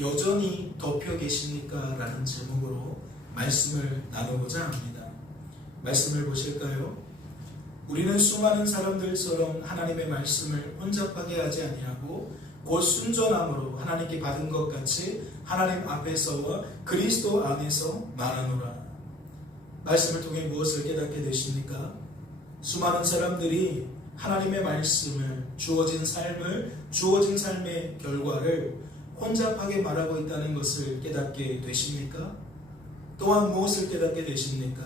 여전히 덮여 계십니까? 라는 제목으로 말씀을 나누고자 합니다. 말씀을 보실까요? 우리는 수많은 사람들처럼 하나님의 말씀을 혼잡하게 하지 아니하고 곧 순전함으로 하나님께 받은 것 같이 하나님 앞에서와 그리스도 안에서 말하노라. 말씀을 통해 무엇을 깨닫게 되십니까? 수많은 사람들이 하나님의 말씀을, 주어진 삶의 결과를 혼잡하게 말하고 있다는 것을 깨닫게 되십니까? 또한 무엇을 깨닫게 되십니까?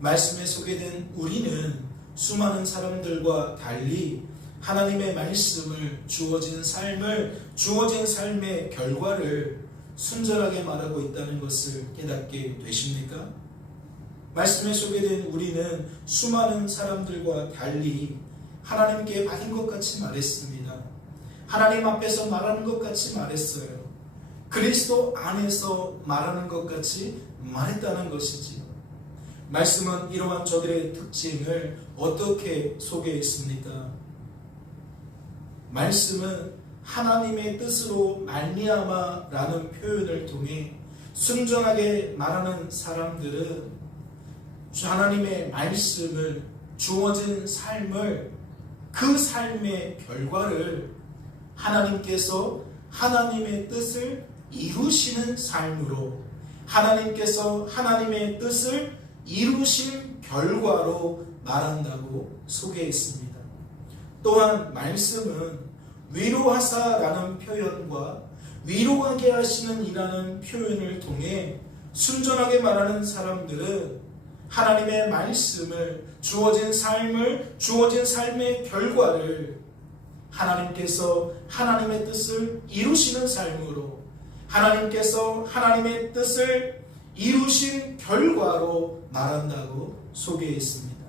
말씀에 소개된 우리는 수많은 사람들과 달리 하나님의 말씀을, 주어진 삶의 결과를 순전하게 말하고 있다는 것을 깨닫게 되십니까? 말씀에 소개된 우리는 수많은 사람들과 달리 하나님께 받은 것 같이 말했습니다. 하나님 앞에서 말하는 것 같이 말했어요. 그리스도 안에서 말하는 것 같이 말했다는 것이지요. 말씀은 이러한 저들의 특징을 어떻게 소개했습니까? 말씀은 하나님의 뜻으로 말미암아라는 표현을 통해 순전하게 말하는 사람들은 하나님의 말씀을, 주어진 삶을, 그 삶의 결과를 하나님께서 하나님의 뜻을 이루시는 삶으로, 하나님께서 하나님의 뜻을 이루신 결과로 말한다고 소개했습니다. 또한 말씀은 위로하사라는 표현과 위로하게 하시는 이라는 표현을 통해 순전하게 말하는 사람들은 하나님의 말씀을, 주어진 삶의 결과를 하나님께서 하나님의 뜻을 이루시는 삶으로, 하나님께서 하나님의 뜻을 이루신 결과로 말한다고 소개했습니다.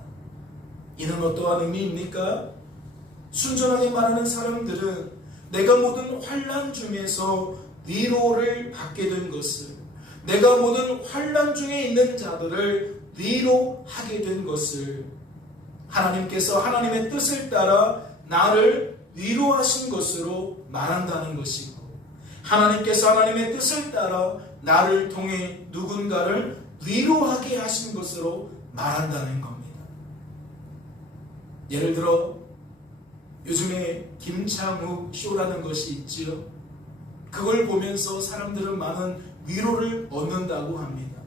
이는 어떠한 의미입니까? 순전하게 말하는 사람들은 내가 모든 환난 중에서 위로를 받게 된 것을, 내가 모든 환난 중에 있는 자들을 위로하게 된 것을, 하나님께서 하나님의 뜻을 따라 나를 위로하신 것으로 말한다는 것이고, 하나님께서 하나님의 뜻을 따라 나를 통해 누군가를 위로하게 하신 것으로 말한다는 겁니다. 예를 들어 요즘에 김창욱 쇼라는 것이 있지요. 그걸 보면서 사람들은 많은 위로를 얻는다고 합니다.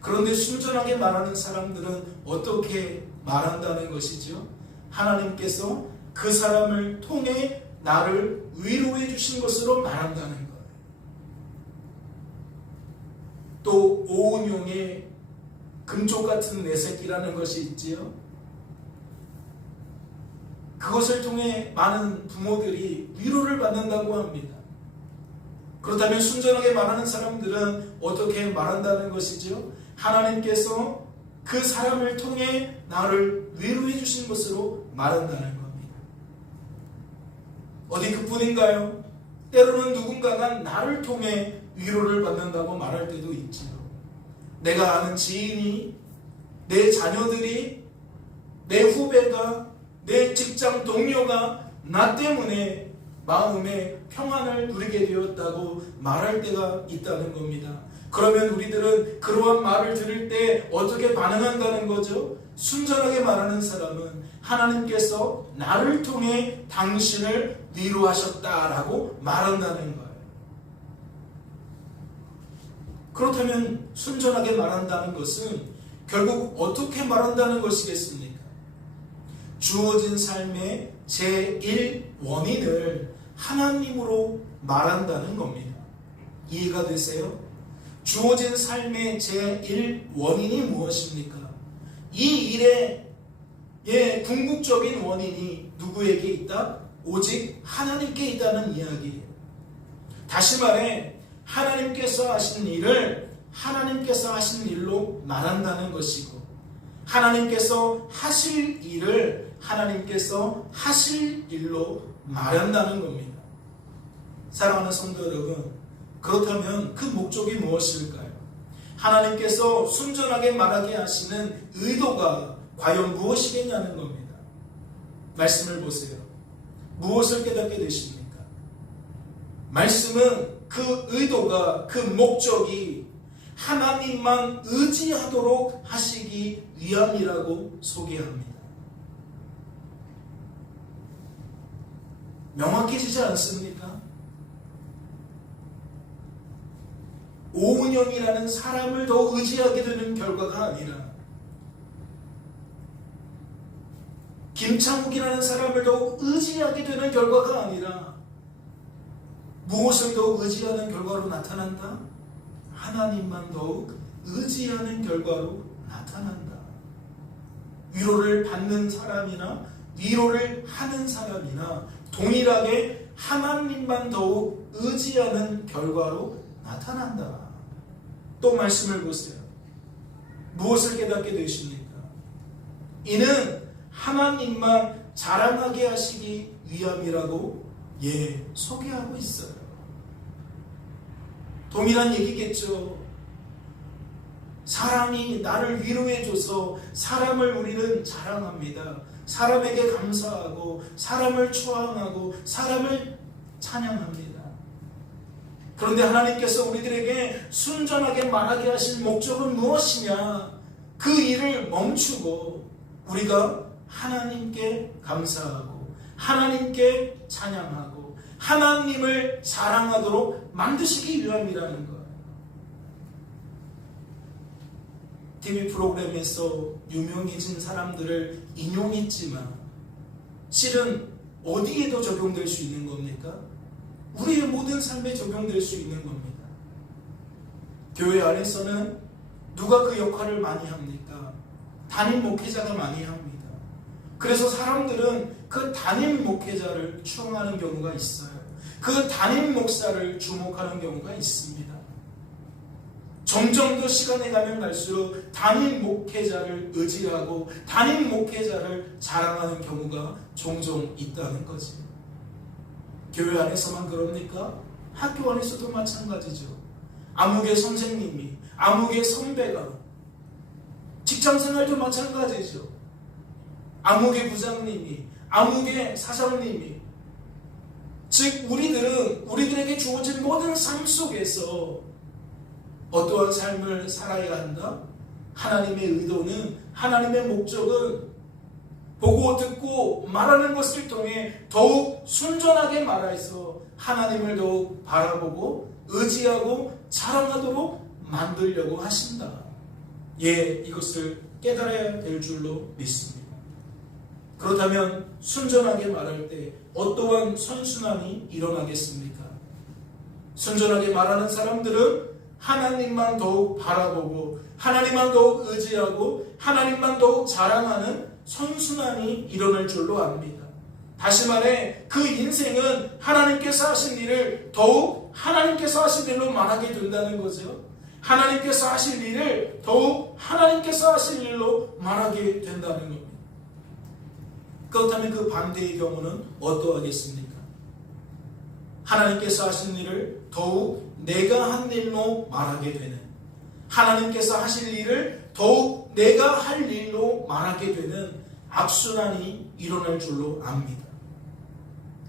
그런데 순전하게 말하는 사람들은 어떻게 말한다는 것이죠? 하나님께서 그 사람을 통해 나를 위로해 주신 것으로 말한다는 거예요. 또 오은용의 금쪽 같은 내 새끼라는 것이 있지요. 그것을 통해 많은 부모들이 위로를 받는다고 합니다. 그렇다면 순전하게 말하는 사람들은 어떻게 말한다는 것이죠? 하나님께서 그 사람을 통해 나를 위로해 주신 것으로 말한다는 겁니다. 어디 그뿐인가요? 때로는 누군가가 나를 통해 위로를 받는다고 말할 때도 있지요. 내가 아는 지인이, 내 자녀들이, 내 후배가, 내 직장 동료가 나 때문에 마음의 평안을 누리게 되었다고 말할 때가 있다는 겁니다. 그러면 우리들은 그러한 말을 들을 때 어떻게 반응한다는 거죠? 순전하게 말하는 사람은 하나님께서 나를 통해 당신을 위로하셨다라고 말한다는 거예요. 그렇다면 순전하게 말한다는 것은 결국 어떻게 말한다는 것이겠습니까? 주어진 삶의 제1원인을 하나님으로 말한다는 겁니다. 이해가 되세요? 주어진 삶의 제1원인이 무엇입니까? 이 일의 궁극적인 원인이 누구에게 있다? 오직 하나님께 있다는 이야기예요. 다시 말해 하나님께서 하신 일을 하나님께서 하신 일로 말한다는 것이고, 하나님께서 하실 일을 하나님께서 하실 일로 말한다는 겁니다. 사랑하는 성도 여러분, 그렇다면 그 목적이 무엇일까요? 하나님께서 순전하게 말하게 하시는 의도가 과연 무엇이겠냐는 겁니다. 말씀을 보세요. 무엇을 깨닫게 되십니까? 말씀은 그 의도가, 그 목적이 하나님만 의지하도록 하시기 위함이라고 소개합니다. 명확해지지 않습니까? 오은영이라는 사람을 더 의지하게 되는 결과가 아니라 김창욱이라는 사람을 더욱 의지하게 되는 결과가 아니라 무엇을 더욱 의지하는 결과로 나타난다? 하나님만 더욱 의지하는 결과로 나타난다. 위로를 받는 사람이나 위로를 하는 사람이나 동일하게 하나님만 더욱 의지하는 결과로 나타난다. 또 말씀을 보세요. 무엇을 깨닫게 되십니까? 이는 하나님만 자랑하게 하시기 위함이라고 소개하고 있어요. 동일한 얘기겠죠. 사람이 나를 위로해줘서 사람을 우리는 자랑합니다. 사람에게 감사하고 사람을 초항하고 사람을 찬양합니다. 그런데 하나님께서 우리들에게 순전하게 말하게 하신 목적은 무엇이냐? 그 일을 멈추고 우리가 하나님께 감사하고 하나님께 찬양하고 하나님을 자랑하도록 만드시기 위함이라는 거예요. TV 프로그램에서 유명해진 사람들을 인용했지만 실은 어디에도 적용될 수 있는 겁니까? 우리의 모든 삶에 적용될 수 있는 겁니다. 교회 안에서는 누가 그 역할을 많이 합니까? 담임 목회자가 많이 합니다. 그래서 사람들은 그 담임 목회자를 추앙하는 경우가 있어요. 그 담임 목사를 주목하는 경우가 있습니다. 점점 더 시간이 가면 갈수록 담임 목회자를 의지하고 담임 목회자를 자랑하는 경우가 종종 있다는 거지. 교회 안에서만 그럽니까? 학교 안에서도 마찬가지죠. 아무개 선생님이, 아무개 선배가, 직장생활도 마찬가지죠. 아무개 부장님이, 아무개 사장님이, 즉 우리들에게 주어진 모든 삶 속에서 어떠한 삶을 살아야 한다? 하나님의 의도는, 하나님의 목적은 보고 듣고 말하는 것을 통해 더욱 순전하게 말해서 하나님을 더욱 바라보고 의지하고 자랑하도록 만들려고 하신다. 이것을 깨달아야 될 줄로 믿습니다. 그렇다면 순전하게 말할 때 어떠한 선순환이 일어나겠습니까? 순전하게 말하는 사람들은 하나님만 더욱 바라보고 하나님만 더욱 의지하고 하나님만 더욱 자랑하는 선순환이 일어날 줄로 압니다. 다시 말해 그 인생은 하나님께서 하신 일을 더욱 하나님께서 하신 일로 말하게 된다는 거죠. 하나님께서 하실 일을 더욱 하나님께서 하실 일로 말하게 된다는 겁니다. 그렇다면 그 반대의 경우는 어떠하겠습니까? 하나님께서 하신 일을 더욱 내가 한 일로 말하게 되는, 하나님께서 하실 일을 더욱 내가 할 일로 말하게 되는 악순환이 일어날 줄로 압니다.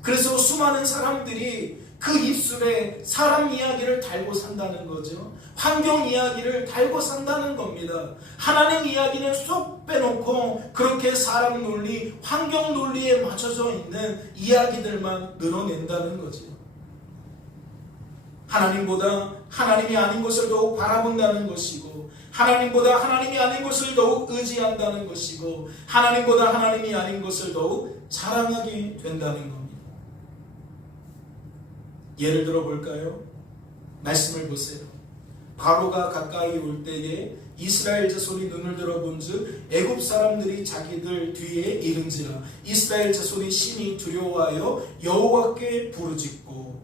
그래서 수많은 사람들이 그 입술에 사람 이야기를 달고 산다는 거죠. 환경 이야기를 달고 산다는 겁니다. 하나님 이야기는 쏙 빼놓고 그렇게 사람 논리, 환경 논리에 맞춰져 있는 이야기들만 늘어낸다는 거죠. 하나님보다 하나님이 아닌 것을 더욱 바라본다는 것이고, 하나님보다 하나님이 아닌 것을 더욱 의지한다는 것이고, 하나님보다 하나님이 아닌 것을 더욱 자랑하게 된다는 겁니다. 예를 들어 볼까요? 말씀을 보세요. 바로가 가까이 올 때에 이스라엘 자손이 눈을 들어본즉 애굽 사람들이 자기들 뒤에 이른지라 이스라엘 자손이 심히 두려워하여 여호와께 부르짖고.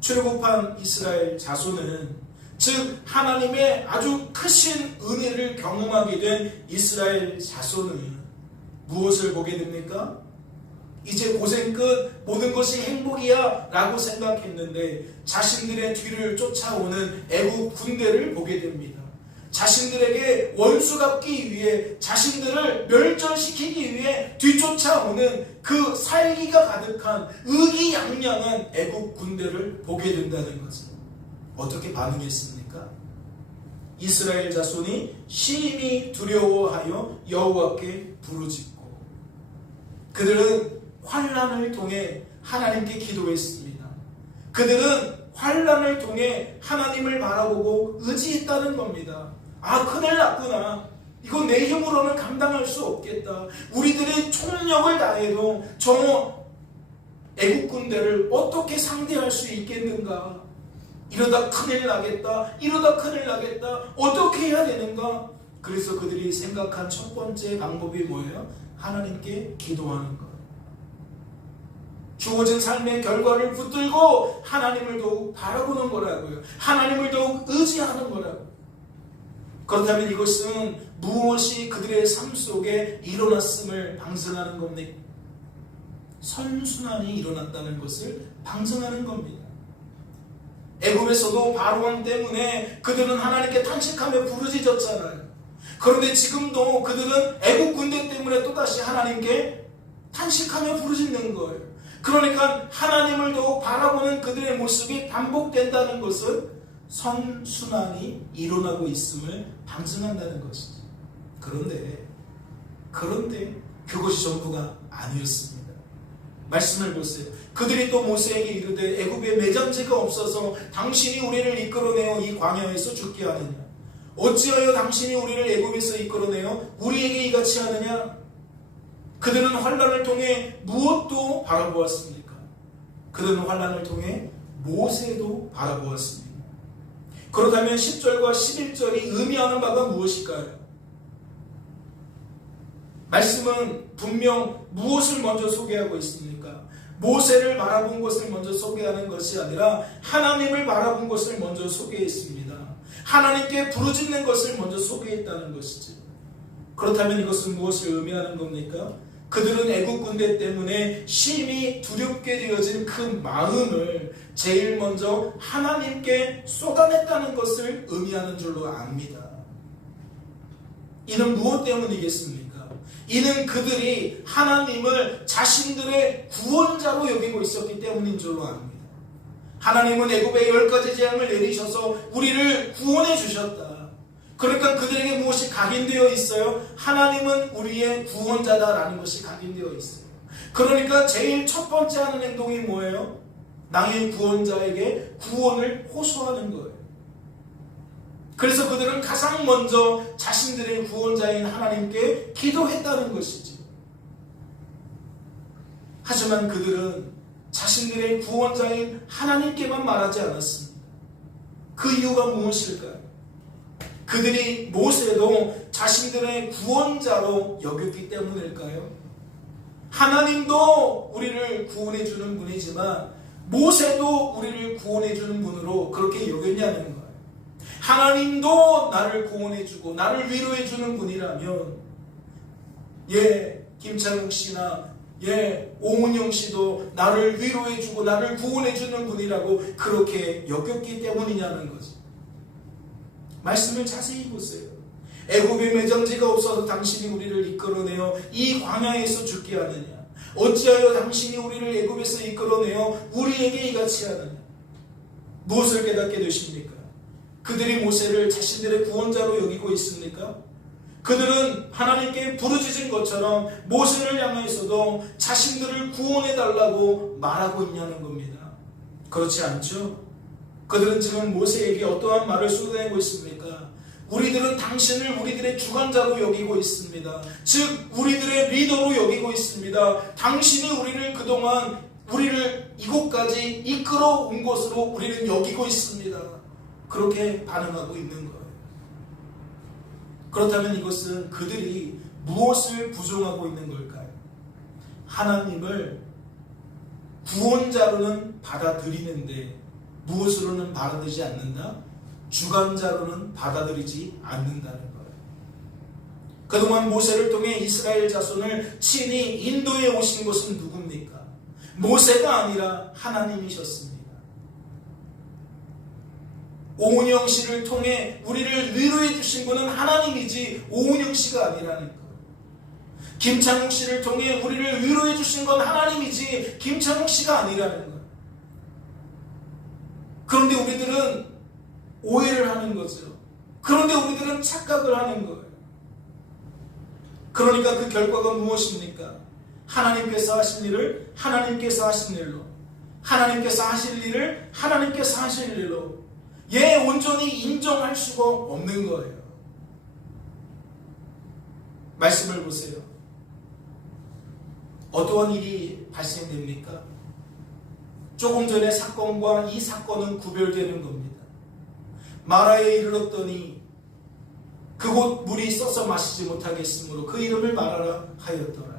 출애굽한 이스라엘 자손은, 즉 하나님의 아주 크신 은혜를 경험하게 된 이스라엘 자손은 무엇을 보게 됩니까? 이제 고생 끝, 모든 것이 행복이야 라고 생각했는데 자신들의 뒤를 쫓아오는 애굽 군대를 보게 됩니다. 자신들에게 원수 갚기 위해, 자신들을 멸절시키기 위해 뒤쫓아오는 그 살기가 가득한 의기양양한 애국 군대를 보게 된다는 거죠. 어떻게 반응했습니까? 이스라엘 자손이 심히 두려워하여 여호와께 부르짖고, 그들은 환난을 통해 하나님께 기도했습니다. 그들은 환난을 통해 하나님을 바라보고 의지했다는 겁니다. 아, 큰일 났구나. 이건 내 힘으로는 감당할 수 없겠다. 우리들이 총력을 다해도 저 애국 군대를 어떻게 상대할 수 있겠는가? 이러다 큰일 나겠다. 이러다 큰일 나겠다. 어떻게 해야 되는가? 그래서 그들이 생각한 첫 번째 방법이 뭐예요? 하나님께 기도하는 것. 주어진 삶의 결과를 붙들고 하나님을 더욱 바라보는 거라고요. 하나님을 더욱 의지하는 거라고. 그렇다면 이것은 무엇이 그들의 삶 속에 일어났음을 방증하는 겁니까? 선순환이 일어났다는 것을 방증하는 겁니다. 애굽에서도 바로왕 때문에 그들은 하나님께 탄식하며 부르짖었잖아요. 그런데 지금도 그들은 애굽 군대 때문에 또다시 하나님께 탄식하며 부르짖는 거예요. 그러니까 하나님을 더욱 바라보는 그들의 모습이 반복된다는 것은 선순환이 일어나고 있음을 방증한다는 것이죠. 그런데 그것이 전부가 아니었습니다. 말씀을 보세요. 그들이 또 모세에게 이르되 애굽에 매장지가 없어서 당신이 우리를 이끌어내어 이 광야에서 죽게 하느냐? 어찌하여 당신이 우리를 애굽에서 이끌어내어 우리에게 이같이 하느냐? 그들은 환난을 통해 무엇도 바라보았습니까? 그들은 환난을 통해 모세도 바라보았습니다. 그렇다면 10절과 11절이 의미하는 바가 무엇일까요? 말씀은 분명 무엇을 먼저 소개하고 있습니까? 모세를 바라본 것을 먼저 소개하는 것이 아니라 하나님을 바라본 것을 먼저 소개했습니다. 하나님께 부르짖는 것을 먼저 소개했다는 것이죠. 그렇다면 이것은 무엇을 의미하는 겁니까? 그들은 애국 군대 때문에 심히 두렵게 되어진 그 마음을 제일 먼저 하나님께 쏟아냈다는 것을 의미하는 줄로 압니다. 이는 무엇 때문이겠습니까? 이는 그들이 하나님을 자신들의 구원자로 여기고 있었기 때문인 줄로 압니다. 하나님은 애굽에 10가지 재앙을 내리셔서 우리를 구원해 주셨다. 그러니까 그들에게 무엇이 각인되어 있어요? 하나님은 우리의 구원자다라는 것이 각인되어 있어요. 그러니까 제일 첫 번째 하는 행동이 뭐예요? 나의 구원자에게 구원을 호소하는 거예요. 그래서 그들은 가장 먼저 자신들의 구원자인 하나님께 기도했다는 것이지. 하지만 그들은 자신들의 구원자인 하나님께만 말하지 않았습니다. 그 이유가 무엇일까요? 그들이 모세도 자신들의 구원자로 여겼기 때문일까요? 하나님도 우리를 구원해 주는 분이지만 모세도 우리를 구원해 주는 분으로 그렇게 여겼냐는 거예요. 하나님도 나를 구원해 주고 나를 위로해 주는 분이라면 김창욱 씨나 오은영 씨도 나를 위로해 주고 나를 구원해 주는 분이라고 그렇게 여겼기 때문이냐는 거지. 말씀을 자세히 보세요. 애굽에 매장지가 없어서 당신이 우리를 이끌어내어 이 광야에서 죽게 하느냐? 어찌하여 당신이 우리를 애굽에서 이끌어내어 우리에게 이같이 하느냐? 무엇을 깨닫게 되십니까? 그들이 모세를 자신들의 구원자로 여기고 있습니까? 그들은 하나님께 부르짖은 것처럼 모세를 향해서도 자신들을 구원해달라고 말하고 있냐는 겁니다. 그렇지 않죠? 그들은 지금 모세에게 어떠한 말을 쏟아내고 있습니까? 우리들은 당신을 우리들의 주관자로 여기고 있습니다. 즉 우리들의 리더로 여기고 있습니다. 당신이 우리를 그동안 우리를 이곳까지 이끌어 온 것으로 우리는 여기고 있습니다. 그렇게 반응하고 있는 거예요. 그렇다면 이것은 그들이 무엇을 부정하고 있는 걸까요? 하나님을 구원자로는 받아들이는데 무엇으로는 받아들이지 않는다? 주관자로는 받아들이지 않는다는 거예요. 그동안 모세를 통해 이스라엘 자손을 친히 인도해 오신 것은 누굽니까? 모세가 아니라 하나님이셨습니다. 오은영 씨를 통해 우리를 위로해 주신 분은 하나님이지 오은영 씨가 아니라는 것. 김창욱 씨를 통해 우리를 위로해 주신 건 하나님이지 김창욱 씨가 아니라는 것. 그런데 우리들은 오해를 하는 거죠. 그런데 우리들은 착각을 하는 거예요. 그러니까 그 결과가 무엇입니까? 하나님께서 하신 일을 하나님께서 하신 일로, 하나님께서 하실 일을 하나님께서 하실 일로 온전히 인정할 수가 없는 거예요. 말씀을 보세요. 어떠한 일이 발생됩니까? 조금 전의 사건과 이 사건은 구별되는 겁니다. 마라에 이르렀더니 그곳 물이 써서 마시지 못하겠으므로 그 이름을 마라라 하였더라.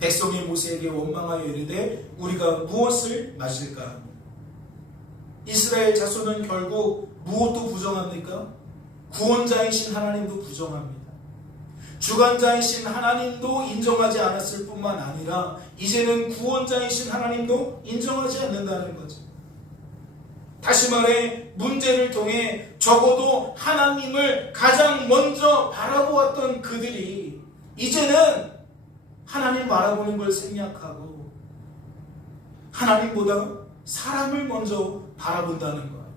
백성이 모세에게 원망하여 이르되 우리가 무엇을 마실까? 이스라엘 자손은 결국 무엇도 부정합니까? 구원자이신 하나님도 부정합니다. 주관자이신 하나님도 인정하지 않았을 뿐만 아니라 이제는 구원자이신 하나님도 인정하지 않는다는 거죠. 다시 말해 문제를 통해 적어도 하나님을 가장 먼저 바라보았던 그들이 이제는 하나님 바라보는 걸 생략하고 하나님보다 사람을 먼저 바라본다는 거예요.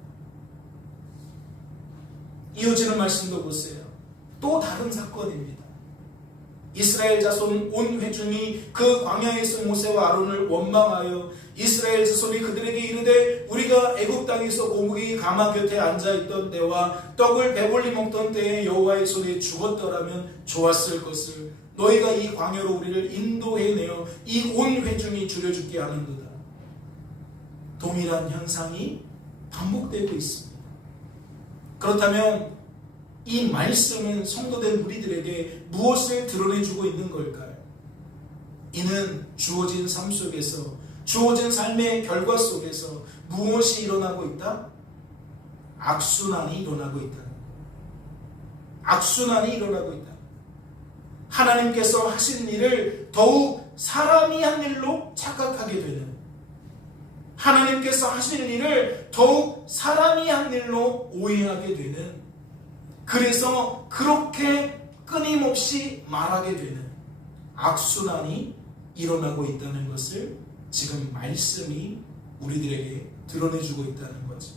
이어지는 말씀도 보세요. 또 다른 사건입니다. 이스라엘 자손 온 회중이 그 광야에서 모세와 아론을 원망하여 이스라엘 자손이 그들에게 이르되 우리가 애굽 땅에서 고기 가마 곁에 앉아있던 때와 떡을 배불리 먹던 때에 여호와의 손에 죽었더라면 좋았을 것을 너희가 이 광야로 우리를 인도해내어 이 온 회중이 줄여 죽게 하는도다. 동일한 현상이 반복되고 있습니다. 그렇다면 이 말씀은 성도된 우리들에게 무엇을 드러내주고 있는 걸까요? 이는 주어진 삶 속에서, 주어진 삶의 결과 속에서 무엇이 일어나고 있다? 악순환이 일어나고 있다. 악순환이 일어나고 있다. 하나님께서 하신 일을 더욱 사람이 한 일로 착각하게 되는, 하나님께서 하신 일을 더욱 사람이 한 일로 오해하게 되는, 그래서 그렇게 끊임없이 말하게 되는 악순환이 일어나고 있다는 것을 지금 말씀이 우리들에게 드러내주고 있다는 거죠.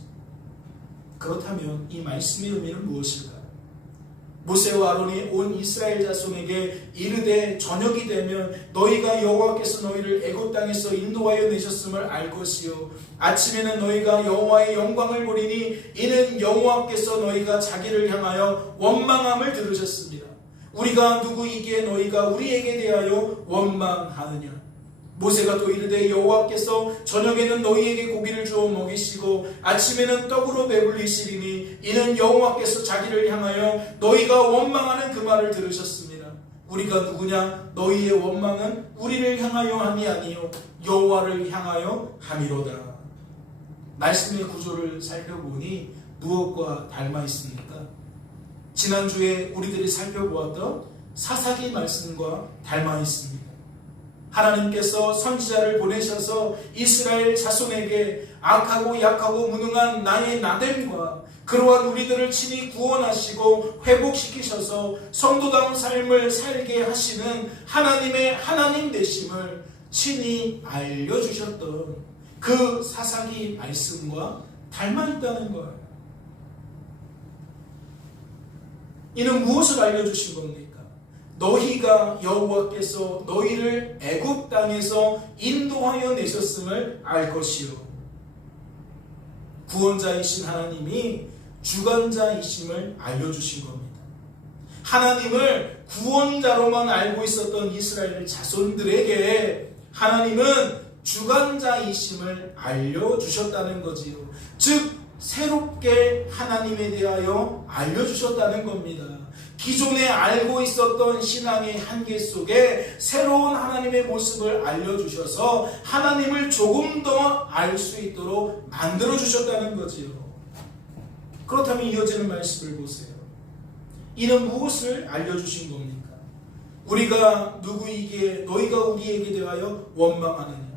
그렇다면 이 말씀의 의미는 무엇일까요? 모세와 아론이 온 이스라엘 자손에게 이르되 저녁이 되면 너희가 여호와께서 너희를 애굽 땅에서 인도하여 내셨음을 알 것이요 아침에는 너희가 여호와의 영광을 보리니 이는 여호와께서 너희가 자기를 향하여 원망함을 들으셨습니다. 우리가 누구이기에 너희가 우리에게 대하여 원망하느냐? 모세가 또 이르되 여호와께서 저녁에는 너희에게 고기를 주어 먹이시고 아침에는 떡으로 배불리시리니 이는 여호와께서 자기를 향하여 너희가 원망하는 그 말을 들으셨습니다. 우리가 누구냐? 너희의 원망은 우리를 향하여 함이 아니요 여호와를 향하여 함이로다. 말씀의 구조를 살펴보니 무엇과 닮아 있습니까? 지난주에 우리들이 살펴보았던 사사기 말씀과 닮아 있습니다. 하나님께서 선지자를 보내셔서 이스라엘 자손에게 악하고 약하고 무능한 나의 나됨과 그러한 우리들을 친히 구원하시고 회복시키셔서 성도다운 삶을 살게 하시는 하나님의 하나님 되심을 친히 알려주셨던 그 사사기 말씀과 닮아 있다는 거예요. 이는 무엇을 알려주신 겁니까? 너희가 여호와께서 너희를 애굽 땅에서 인도하여 내셨음을 알 것이요. 구원자이신 하나님이 주관자이심을 알려주신 겁니다. 하나님을 구원자로만 알고 있었던 이스라엘 자손들에게 하나님은 주관자이심을 알려주셨다는 거지요. 즉 새롭게 하나님에 대하여 알려주셨다는 겁니다. 기존에 알고 있었던 신앙의 한계 속에 새로운 하나님의 모습을 알려주셔서 하나님을 조금 더 알 수 있도록 만들어주셨다는 거지요. 그렇다면 이어지는 말씀을 보세요. 이는 무엇을 알려주신 겁니까? 우리가 누구이기에 너희가 우리에게 대하여 원망하느냐?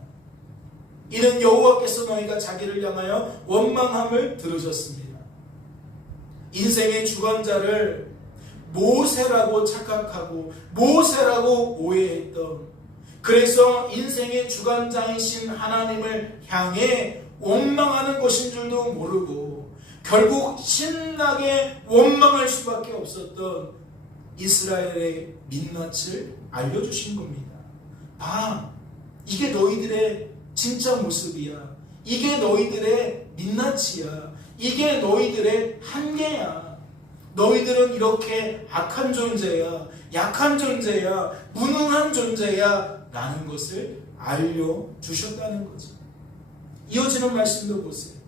이는 여호와께서 너희가 자기를 향하여 원망함을 들으셨습니다. 인생의 주관자를 모세라고 착각하고 모세라고 오해했던, 그래서 인생의 주관자이신 하나님을 향해 원망하는 것인 줄도 모르고 결국 신나게 원망할 수밖에 없었던 이스라엘의 민낯을 알려주신 겁니다. 봐, 이게 너희들의 진짜 모습이야. 이게 너희들의 민낯이야. 이게 너희들의 한계야. 너희들은 이렇게 악한 존재야, 약한 존재야, 무능한 존재야 라는 것을 알려주셨다는 거죠. 이어지는 말씀도 보세요.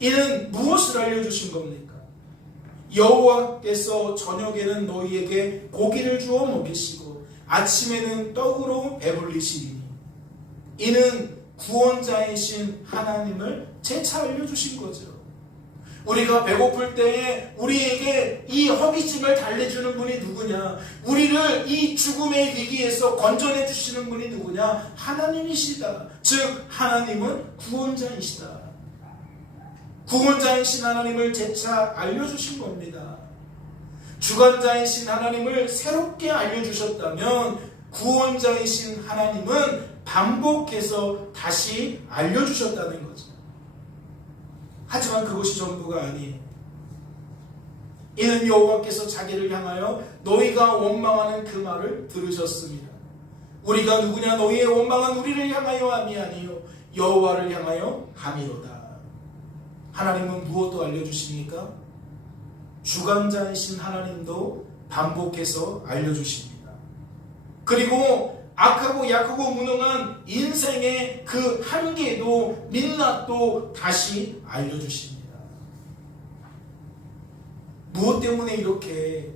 이는 무엇을 알려주신 겁니까? 여호와께서 저녁에는 너희에게 고기를 주어 먹이시고 아침에는 떡으로 배불리시리니, 이는 구원자이신 하나님을 재차 알려주신 거죠. 우리가 배고플 때에 우리에게 이 허기짐을 달래주는 분이 누구냐? 우리를 이 죽음의 위기에서 건져내 주시는 분이 누구냐? 하나님이시다. 즉 하나님은 구원자이시다. 구원자이신 하나님을 재차 알려주신 겁니다. 주관자이신 하나님을 새롭게 알려주셨다면 구원자이신 하나님은 반복해서 다시 알려주셨다는 거죠. 하지만 그것이 전부가 아니에요. 이는 여호와께서 자기를 향하여 너희가 원망하는 그 말을 들으셨습니다. 우리가 누구냐? 너희의 원망은 우리를 향하여 함이 아니요 여호와를 향하여 함이로다. 하나님은 무엇도 알려주십니까? 주관자이신 하나님도 반복해서 알려주십니다. 그리고 악하고 약하고 무능한 인생의 그 한계도 민낯도 다시 알려주십니다. 무엇 때문에 이렇게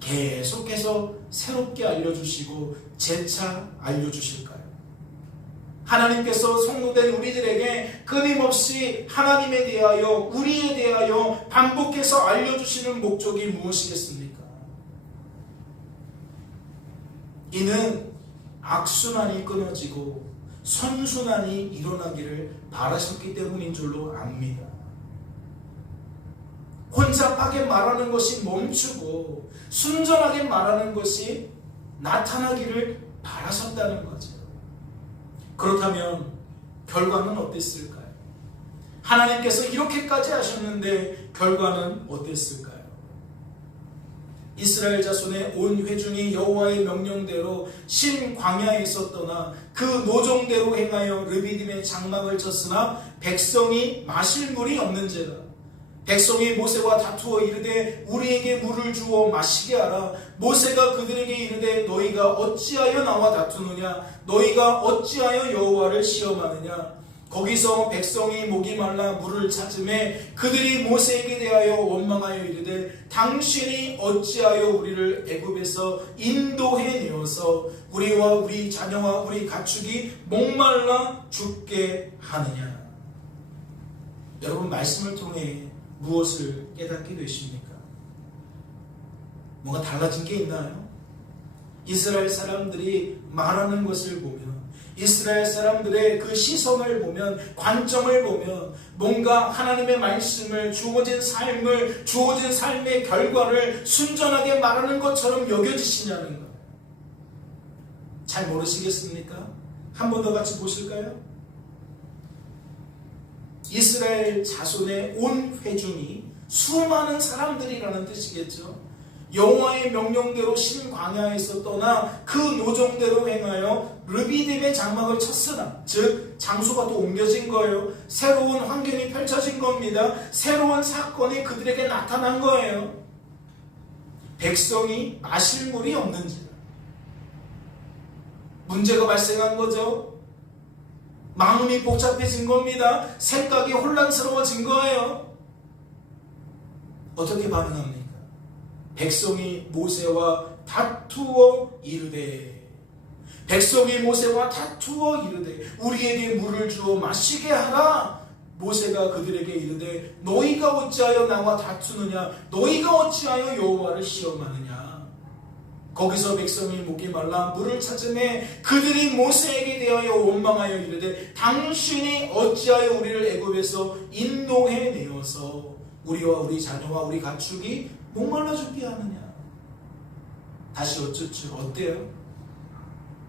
계속해서 새롭게 알려주시고 재차 알려주실까요? 하나님께서 성도된 우리들에게 끊임없이 하나님에 대하여, 우리에 대하여 반복해서 알려주시는 목적이 무엇이겠습니까? 이는 악순환이 끊어지고 선순환이 일어나기를 바라셨기 때문인 줄로 압니다. 혼잡하게 말하는 것이 멈추고 순전하게 말하는 것이 나타나기를 바라셨다는 거죠. 그렇다면 결과는 어땠을까요? 하나님께서 이렇게까지 하셨는데 결과는 어땠을까요? 이스라엘 자손의 온 회중이 여호와의 명령대로 신 광야에서 떠나 그 노정대로 행하여 르비딤의 장막을 쳤으나 백성이 마실 물이 없는지라. 백성이 모세와 다투어 이르되 우리에게 물을 주어 마시게 하라. 모세가 그들에게 이르되 너희가 어찌하여 나와 다투느냐? 너희가 어찌하여 여호와를 시험하느냐? 거기서 백성이 목이 말라 물을 찾음에 그들이 모세에게 대하여 원망하여 이르되 당신이 어찌하여 우리를 애굽에서 인도해 내어서 우리와 우리 자녀와 우리 가축이 목말라 죽게 하느냐? 여러분, 말씀을 통해 무엇을 깨닫게 되십니까? 뭔가 달라진 게 있나요? 이스라엘 사람들이 말하는 것을 보면, 이스라엘 사람들의 그 시선을 보면, 관점을 보면 뭔가 하나님의 말씀을, 주어진 삶의 결과를 순전하게 말하는 것처럼 여겨지시냐는 거예요. 잘 모르시겠습니까? 한 번 더 같이 보실까요? 이스라엘 자손의 온 회중이 수많은 사람들이라는 뜻이겠죠. 여호와의 명령대로 신 광야에서 떠나 그 노정대로 행하여 르비딤의 장막을 쳤으나, 즉 장소가 또 옮겨진 거예요. 새로운 환경이 펼쳐진 겁니다. 새로운 사건이 그들에게 나타난 거예요. 백성이 마실 물이 없는지라. 문제가 발생한 거죠. 마음이 복잡해진 겁니다. 생각이 혼란스러워진 거예요. 어떻게 반응합니까? 백성이 모세와 다투어 이르되, 백성이 모세와 다투어 이르되 우리에게 물을 주어 마시게 하라. 모세가 그들에게 이르되 너희가 어찌하여 나와 다투느냐? 너희가 어찌하여 여호와를 시험하느냐? 거기서 백성이 목이 말라 물을 찾음에 그들이 모세에게 대하여 원망하여 이르되 당신이 어찌하여 우리를 애굽에서 인도해 내어서 우리와 우리 자녀와 우리 가축이 목말라 죽게 하느냐? 다시 여쭙죠. 어때요?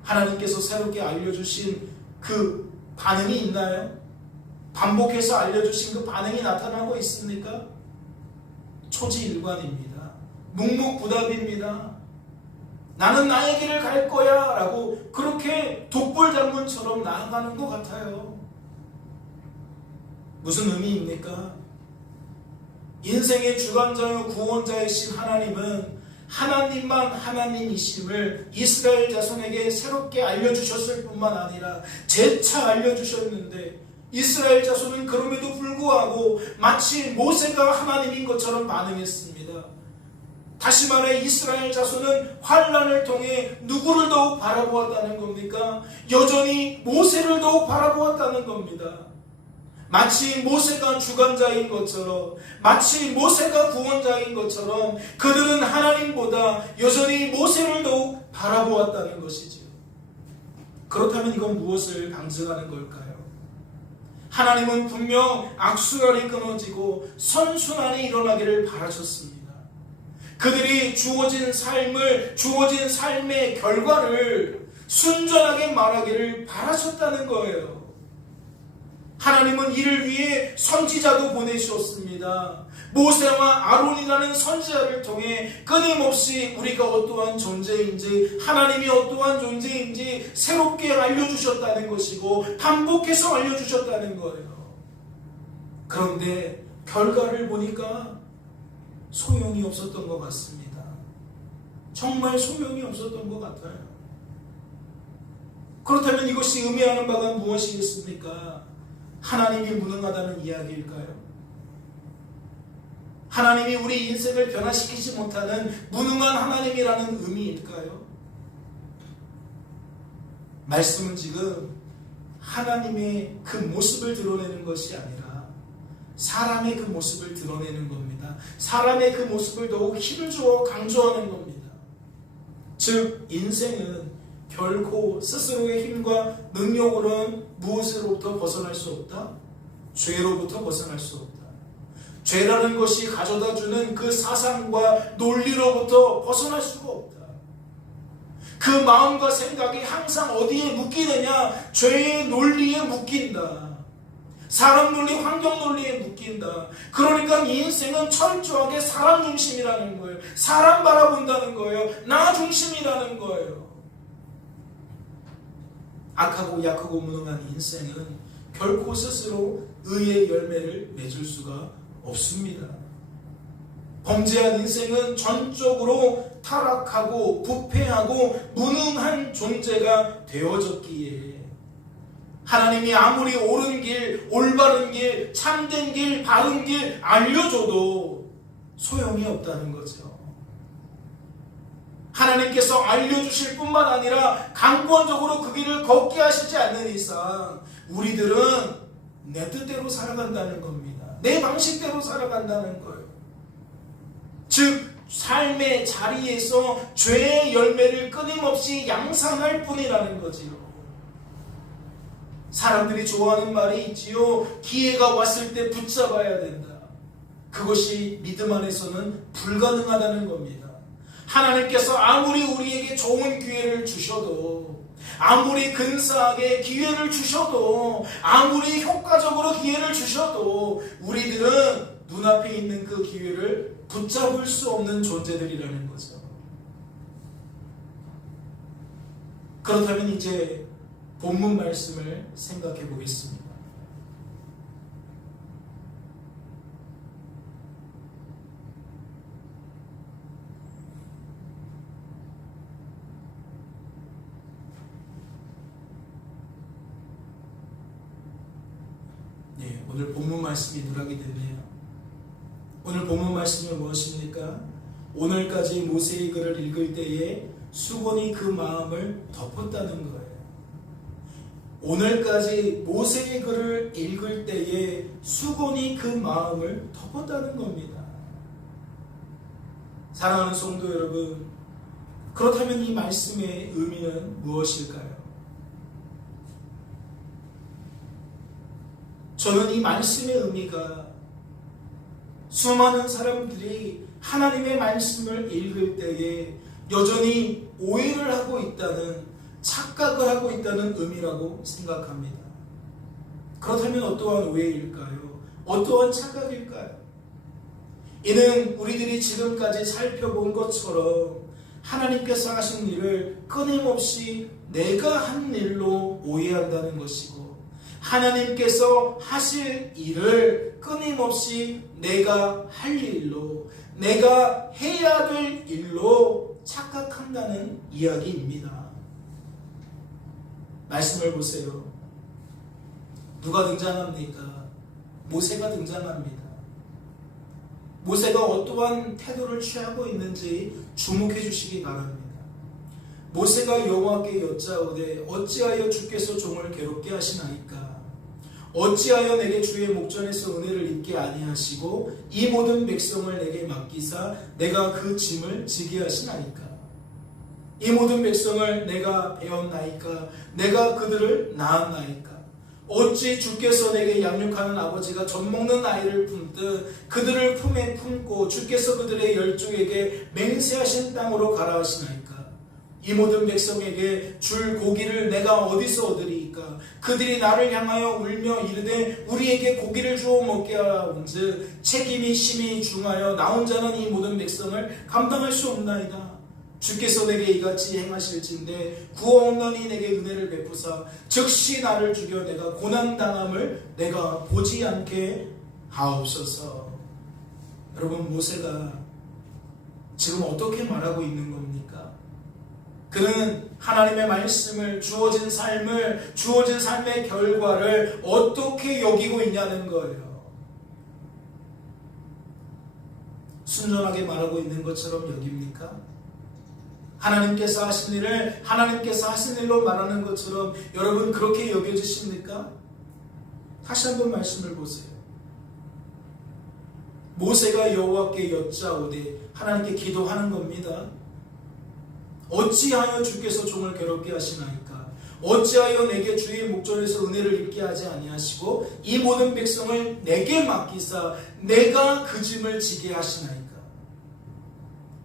하나님께서 새롭게 알려주신 그 반응이 있나요? 반복해서 알려주신 그 반응이 나타나고 있습니까? 초지일관입니다. 묵묵부답입니다. 나는 나의 길을 갈 거야 라고 그렇게 독불장군처럼 나아가는 것 같아요. 무슨 의미입니까? 인생의 주관자요 구원자이신 하나님은 하나님만 하나님이심을 이스라엘 자손에게 새롭게 알려주셨을 뿐만 아니라 재차 알려주셨는데, 이스라엘 자손은 그럼에도 불구하고 마치 모세가 하나님인 것처럼 반응했습니다. 다시 말해 이스라엘 자손은 환난을 통해 누구를 더욱 바라보았다는 겁니까? 여전히 모세를 더욱 바라보았다는 겁니다. 마치 모세가 주관자인 것처럼, 마치 모세가 구원자인 것처럼 그들은 하나님보다 여전히 모세를 더욱 바라보았다는 것이지요. 그렇다면 이건 무엇을 방증하는 걸까요? 하나님은 분명 악순환이 끊어지고 선순환이 일어나기를 바라셨습니다. 그들이 주어진 삶의 결과를 순전하게 말하기를 바라셨다는 거예요. 하나님은 이를 위해 선지자도 보내주셨습니다. 모세와 아론이라는 선지자를 통해 끊임없이 우리가 어떠한 존재인지, 하나님이 어떠한 존재인지 새롭게 알려주셨다는 것이고 반복해서 알려주셨다는 거예요. 그런데 결과를 보니까 소용이 없었던 것 같습니다. 정말 소용이 없었던 것 같아요. 그렇다면 이것이 의미하는 바가 무엇이겠습니까? 하나님이 무능하다는 이야기일까요? 하나님이 우리 인생을 변화시키지 못하는 무능한 하나님이라는 의미일까요? 말씀은 지금 하나님의 그 모습을 드러내는 것이 아니라 사람의 그 모습을 드러내는 겁니다. 사람의 그 모습을 더욱 힘을 주어 강조하는 겁니다. 즉 인생은 결코 스스로의 힘과 능력으로는 무엇으로부터 벗어날 수 없다? 죄로부터 벗어날 수 없다. 죄라는 것이 가져다주는 그 사상과 논리로부터 벗어날 수가 없다. 그 마음과 생각이 항상 어디에 묶이느냐? 죄의 논리에 묶인다. 사람 논리, 환경 논리에 묶인다. 그러니까 이 인생은 철저하게 사람 중심이라는 거예요. 사람 바라본다는 거예요. 나 중심이라는 거예요. 악하고 약하고 무능한 인생은 결코 스스로 의의 열매를 맺을 수가 없습니다. 범죄한 인생은 전적으로 타락하고 부패하고 무능한 존재가 되어졌기에 하나님이 아무리 옳은 길, 올바른 길, 참된 길, 바른 길 알려줘도 소용이 없다는 거죠. 하나님께서 알려주실 뿐만 아니라 강권적으로 그 길을 걷게 하시지 않는 이상 우리들은 내 뜻대로 살아간다는 겁니다. 내 방식대로 살아간다는 거예요. 즉 삶의 자리에서 죄의 열매를 끊임없이 양산할 뿐이라는 거지요. 사람들이 좋아하는 말이 있지요. 기회가 왔을 때 붙잡아야 된다. 그것이 믿음 안에서는 불가능하다는 겁니다. 하나님께서 아무리 우리에게 좋은 기회를 주셔도, 아무리 근사하게 기회를 주셔도, 아무리 효과적으로 기회를 주셔도 우리들은 눈앞에 있는 그 기회를 붙잡을 수 없는 존재들이라는 거죠. 그렇다면 이제 본문 말씀을 생각해 보겠습니다. 네, 오늘 본문 말씀이 누락이 되네요. 오늘 본문 말씀이 무엇입니까? 오늘까지 모세의 글을 읽을 때에 수건이 그 마음을 덮었다는 거예요. 오늘까지 모세의 글을 읽을 때에 수건이 그 마음을 덮었다는 겁니다. 사랑하는 성도 여러분, 그렇다면 이 말씀의 의미는 무엇일까요? 저는 이 말씀의 의미가 수많은 사람들이 하나님의 말씀을 읽을 때에 여전히 오해를 하고 있다는, 착각을 하고 있다는 의미라고 생각합니다. 그렇다면 어떠한 오해일까요? 어떠한 착각일까요? 이는 우리들이 지금까지 살펴본 것처럼 하나님께서 하신 일을 끊임없이 내가 한 일로 오해한다는 것이고, 하나님께서 하실 일을 끊임없이 내가 할 일로, 내가 해야 될 일로 착각한다는 이야기입니다. 말씀을 보세요. 누가 등장합니까? 모세가 등장합니다. 모세가 어떠한 태도를 취하고 있는지 주목해 주시기 바랍니다. 모세가 여호와께 여짜오되 어찌하여 주께서 종을 괴롭게 하시나이까? 어찌하여 내게 주의 목전에서 은혜를 입게 아니하시고 이 모든 백성을 내게 맡기사 내가 그 짐을 지게 하시나이까? 이 모든 백성을 내가 배웠나이까? 내가 그들을 낳았나이까? 어찌 주께서 내게 양육하는 아버지가 젖먹는 아이를 품듯 그들을 품에 품고 주께서 그들의 열족에게 맹세하신 땅으로 가라 하시나이까? 이 모든 백성에게 줄 고기를 내가 어디서 얻으리이까? 그들이 나를 향하여 울며 이르되 우리에게 고기를 주어 먹게 하라 온즉 책임이 심히 중하여 나 혼자는 이 모든 백성을 감당할 수 없나이다. 주께서 내게 이같이 행하실진대 구원하니 내게 은혜를 베푸사 즉시 나를 죽여 내가 고난당함을 내가 보지 않게 하옵소서. 여러분, 모세가 지금 어떻게 말하고 있는 겁니까? 그는 하나님의 말씀을, 주어진 삶의 결과를 어떻게 여기고 있냐는 거예요. 순전하게 말하고 있는 것처럼 여깁니까? 하나님께서 하신 일을 하나님께서 하신 일로 말하는 것처럼 여러분 그렇게 여겨지십니까? 다시 한번 말씀을 보세요. 모세가 여호와께 여짜오되 하나님께 기도하는 겁니다. 어찌하여 주께서 종을 괴롭게 하시나이까? 어찌하여 내게 주의 목전에서 은혜를 입게 하지 아니하시고 이 모든 백성을 내게 맡기사 내가 그 짐을 지게 하시나이까?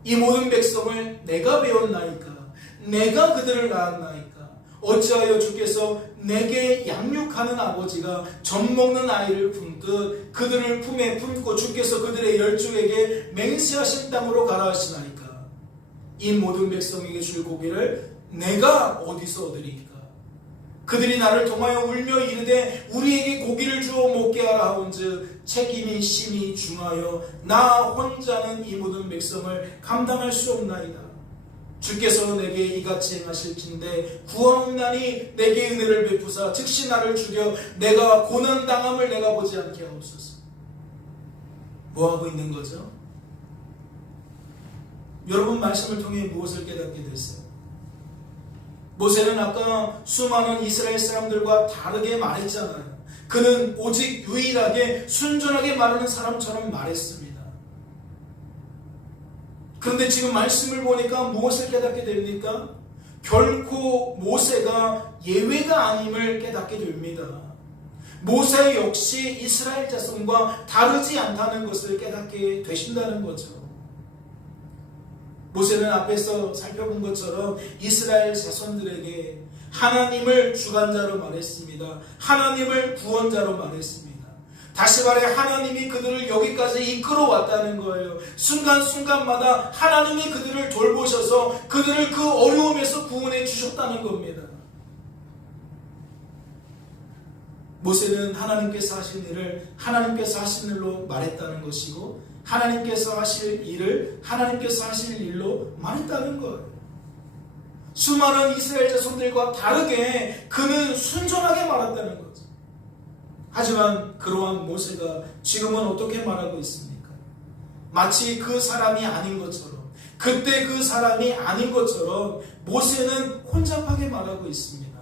이 모든 백성을 내가 배웠나이까? 내가 그들을 낳았나이까? 어찌하여 주께서 내게 양육하는 아버지가 젖먹는 아이를 품듯 그들을 품에 품고 주께서 그들의 열족에게 맹세하신 땅으로 가라 하시나이까? 이 모든 백성에게 줄 고기를 내가 어디서 얻으리이까? 그들이 나를 통하여 울며 이르되 우리에게 고기를 주어 먹게 하라 하온즉 책임이 심히 중하여 나 혼자는 이 모든 백성을 감당할 수 없나이다. 주께서 내게 이같이 행하실진대 구하옵나니 내게 은혜를 베푸사 즉시 나를 죽여 내가 고난당함을 내가 보지 않게 하옵소서. 뭐하고 있는 거죠? 여러분, 말씀을 통해 무엇을 깨닫게 됐어요? 모세는 아까 수많은 이스라엘 사람들과 다르게 말했잖아요. 그는 오직 유일하게 순전하게 말하는 사람처럼 말했습니다. 그런데 지금 말씀을 보니까 무엇을 깨닫게 됩니까? 결코 모세가 예외가 아님을 깨닫게 됩니다. 모세 역시 이스라엘 자손과 다르지 않다는 것을 깨닫게 되신다는 거죠. 모세는 앞에서 살펴본 것처럼 이스라엘 자손들에게 하나님을 주관자로 말했습니다. 하나님을 구원자로 말했습니다. 다시 말해 하나님이 그들을 여기까지 이끌어왔다는 거예요. 순간순간마다 하나님이 그들을 돌보셔서 그들을 그 어려움에서 구원해 주셨다는 겁니다. 모세는 하나님께서 하신 일을 하나님께서 하신 일로 말했다는 것이고 하나님께서 하실 일을 하나님께서 하실 일로 말했다는 거예요. 수많은 이스라엘 자손들과 다르게 그는 순전하게 말했다는 거죠. 하지만 그러한 모세가 지금은 어떻게 말하고 있습니까? 마치 그 사람이 아닌 것처럼, 그때 그 사람이 아닌 것처럼 모세는 혼잡하게 말하고 있습니다.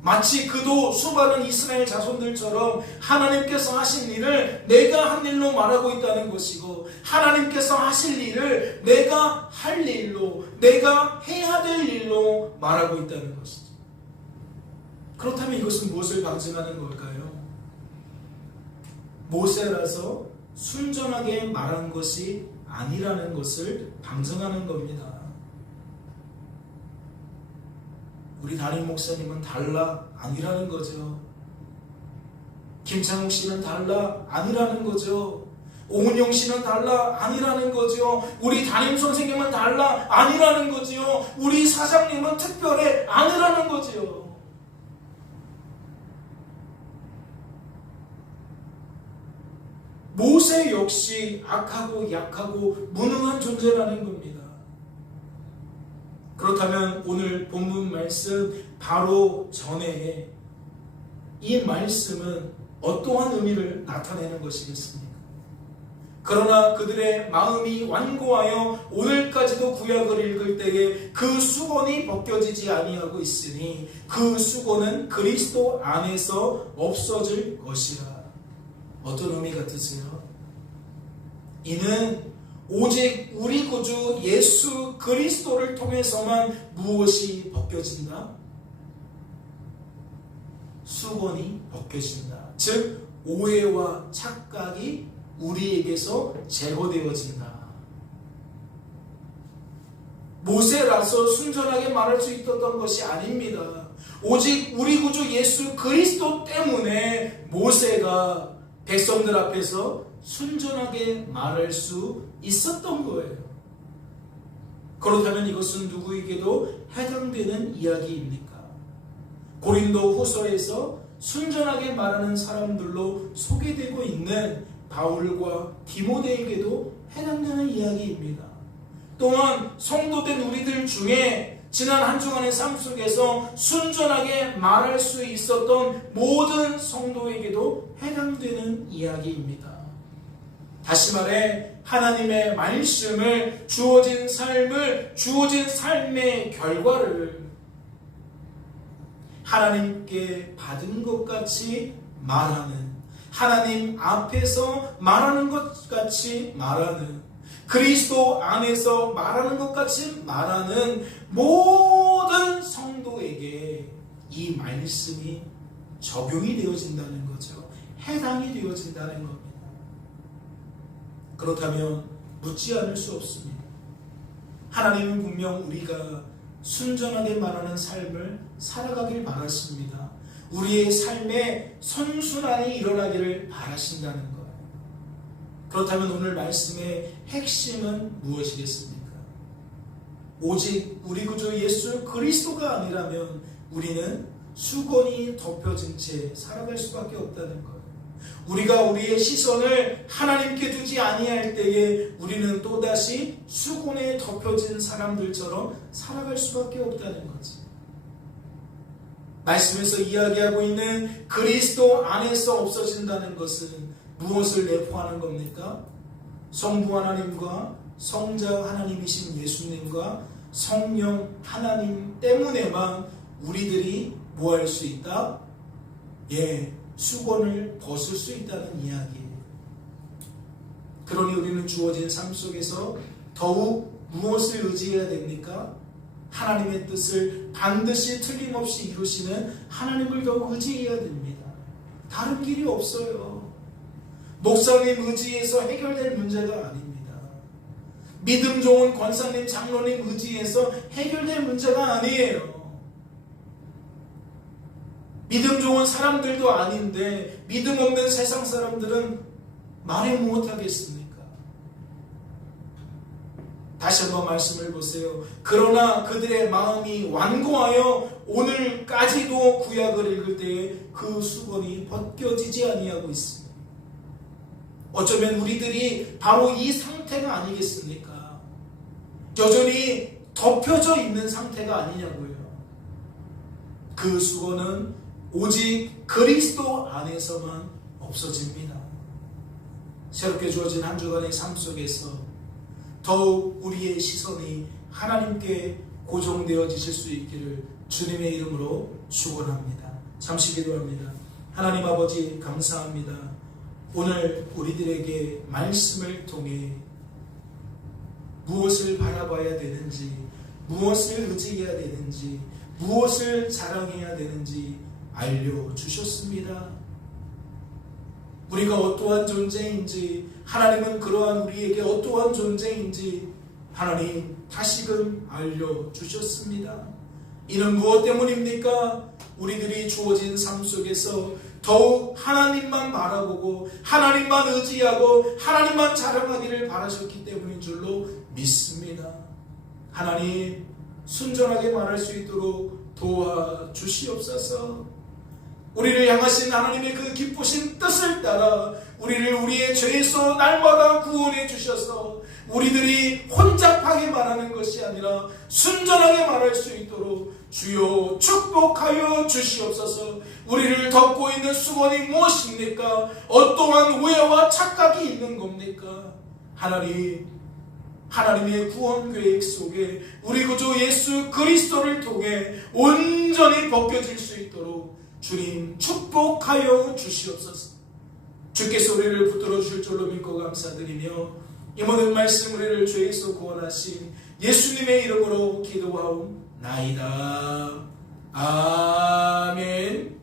마치 그도 수많은 이스라엘 자손들처럼 하나님께서 하신 일을 내가 한 일로 말하고 있다는 것이고 하나님께서 하실 일을 내가 할 일로, 내가 해야 될 일로 말하고 있다는 것이죠. 그렇다면 이것은 무엇을 방증하는 걸까요? 모세라서 순전하게 말한 것이 아니라는 것을 방증하는 겁니다. 우리 담임 목사님은 달라 아니라는 거죠. 김창욱 씨는 달라 아니라는 거죠. 오은영 씨는 달라 아니라는 거죠. 우리 담임 선생님은 달라 아니라는 거죠. 우리 사장님은 특별해 아니라는 거죠. 모세 역시 악하고 약하고 무능한 존재라는 겁니다. 그렇다면 오늘 본문 말씀 바로 전에 이 말씀은 어떠한 의미를 나타내는 것이겠습니까? 그러나 그들의 마음이 완고하여 오늘까지도 구약을 읽을 때에 그 수건이 벗겨지지 아니하고 있으니 그 수건은 그리스도 안에서 없어질 것이라. 어떤 의미 같으세요? 이는 오직 우리 구주 예수 그리스도를 통해서만 무엇이 벗겨진다? 수건이 벗겨진다. 즉 오해와 착각이 우리에게서 제거되어진다. 모세라서 순전하게 말할 수 있었던 것이 아닙니다. 오직 우리 구주 예수 그리스도 때문에 모세가 백성들 앞에서 순전하게 말할 수 있었던 거예요. 그렇다면 이것은 누구에게도 해당되는 이야기입니까? 고린도 후서에서 순전하게 말하는 사람들로 소개되고 있는 바울과 디모데에게도 해당되는 이야기입니다. 또한 성도된 우리들 중에 지난 한 주간의 삶 속에서 순전하게 말할 수 있었던 모든 성도에게도 해당되는 이야기입니다. 다시 말해 하나님의 말씀을 주어진 삶을 주어진 삶의 결과를 하나님께 받은 것 같이 말하는, 하나님 앞에서 말하는 것 같이 말하는, 그리스도 안에서 말하는 것 같이 말하는 모든 성도에게 이 말씀이 적용이 되어진다는 거죠. 해당이 되어진다는 겁니다. 그렇다면 묻지 않을 수 없습니다. 하나님은 분명 우리가 순전하게 말하는 삶을 살아가길 바라십니다. 우리의 삶에 선순환이 일어나기를 바라신다는 거예요. 그렇다면 오늘 말씀의 핵심은 무엇이겠습니까? 오직 우리 구주 예수 그리스도가 아니라면 우리는 수건이 덮여진 채 살아갈 수밖에 없다는 거예요. 우리가 우리의 시선을 하나님께 두지 아니할 때에 우리는 또다시 수건에 덮여진 사람들처럼 살아갈 수밖에 없다는 거지. 말씀에서 이야기하고 있는 그리스도 안에서 없어진다는 것은 무엇을 내포하는 겁니까? 성부 하나님과 성자 하나님이신 예수님과 성령 하나님 때문에만 우리들이 뭐 할 수 있다? 수건을 벗을 수 있다는 이야기예요. 그러니 우리는 주어진 삶 속에서 더욱 무엇을 의지해야 됩니까? 하나님의 뜻을 반드시 틀림없이 이루시는 하나님을 더욱 의지해야 됩니다. 다른 길이 없어요. 목사님 의지에서 해결될 문제가 아닙니다. 믿음 좋은 권사님, 장로님 의지에서 해결될 문제가 아니에요. 믿음 좋은 사람들도 아닌데 믿음 없는 세상 사람들은 말해 무엇하겠습니까? 다시 한번 말씀을 보세요. 그러나 그들의 마음이 완고하여 오늘까지도 구약을 읽을 때에 그 수건이 벗겨지지 아니하고 있습니다. 어쩌면 우리들이 바로 이 상태가 아니겠습니까? 여전히 덮여져 있는 상태가 아니냐고요. 그 수건은 오직 그리스도 안에서만 없어집니다. 새롭게 주어진 한 주간의 삶 속에서 더욱 우리의 시선이 하나님께 고정되어지실 수 있기를 주님의 이름으로 축원합니다. 잠시 기도합니다. 하나님 아버지 감사합니다. 오늘 우리들에게 말씀을 통해 무엇을 바라봐야 되는지, 무엇을 의지해야 되는지, 무엇을 자랑해야 되는지 알려주셨습니다. 우리가 어떠한 존재인지, 하나님은 그러한 우리에게 어떠한 존재인지 하나님 다시금 알려주셨습니다. 이는 무엇 때문입니까? 우리들이 주어진 삶 속에서 더욱 하나님만 바라보고 하나님만 의지하고 하나님만 자랑하기를 바라셨기 때문인 줄로 믿습니다. 하나님, 순전하게 말할 수 있도록 도와주시옵소서. 우리를 향하신 하나님의 그 기쁘신 뜻을 따라 우리를 우리의 죄에서 날마다 구원해 주셔서 우리들이 혼잡하게 말하는 것이 아니라 순전하게 말할 수 있도록 주여 축복하여 주시옵소서. 우리를 덮고 있는 수건이 무엇입니까? 어떠한 오해와 착각이 있는 겁니까? 하나님의 구원 계획 속에 우리 구주 예수 그리스도를 통해 온전히 벗겨질 수 있도록 주님 축복하여 주시옵소서. 주께서 우리를 붙들어 주실 줄로 믿고 감사드리며 이 모든 말씀 우리를 죄에서 구원하신 예수님의 이름으로 기도하옵나이다. 아멘.